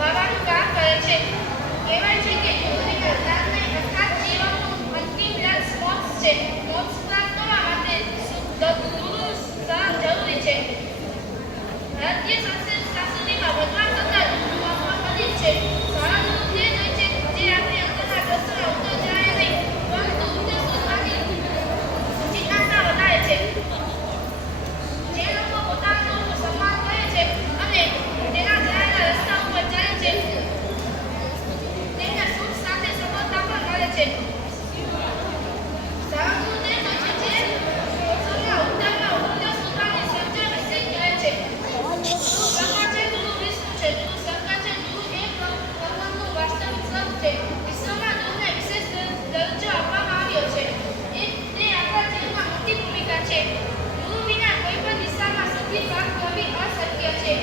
વાવાનું કામ કરે છે. કહેવાય છે કે ગુરુના જ્ઞાનને અર્થાત જીવનનું અંતિમ લક્ષ્ય મોક્ષ છે. મોક્ષ પ્રાપ્ત કરવા માટે ગુરુ શરણ જરૂરી છે. ભારતીય સંસ્કૃતિમાં ભગવાન કરતા ગુરુ આપવા બની છે. સારા ગુરુ તે જ હોય છે જે આપણી અંદરના પ્રશ્નોના ઉત્તર જણાવે નહીં, પરંતુ ઉત્તર શોધવાની જિજ્ઞાસા વધારે છે. જે લોકો પોતાના ગુરુનું સન્માન કરે છે અને તેના જણાવેલા રસ્તા ઉપર ચાલે છે, તેમને સુખ સાથે સફળતા પણ મળે છે. સારા ગુરુ તે જ હોય છે જે પ્રશ્નોના ઉત્તરના ઉત્તર શોધવાની સર્જન વિશે કહે છે. ગુરુ બ્રહ્મા છે, ગુરુ વિષ્ણુ છે, ગુરુ શંકર છે, ગુરુ એ ભગવાનનું વાસ્તવિક સ્વરૂપ છે. વિશ્વમાં ગુરુને વિશેષ દરજ્જો આપવામાં આવ્યો છે. તે આપણા જીવનમાં મોટી ભૂમિકા છે. ગુરુ વિના કોઈ પણ દિશામાં સિદ્ધિ પ્રાપ્ત કરવી અશક્ય છે.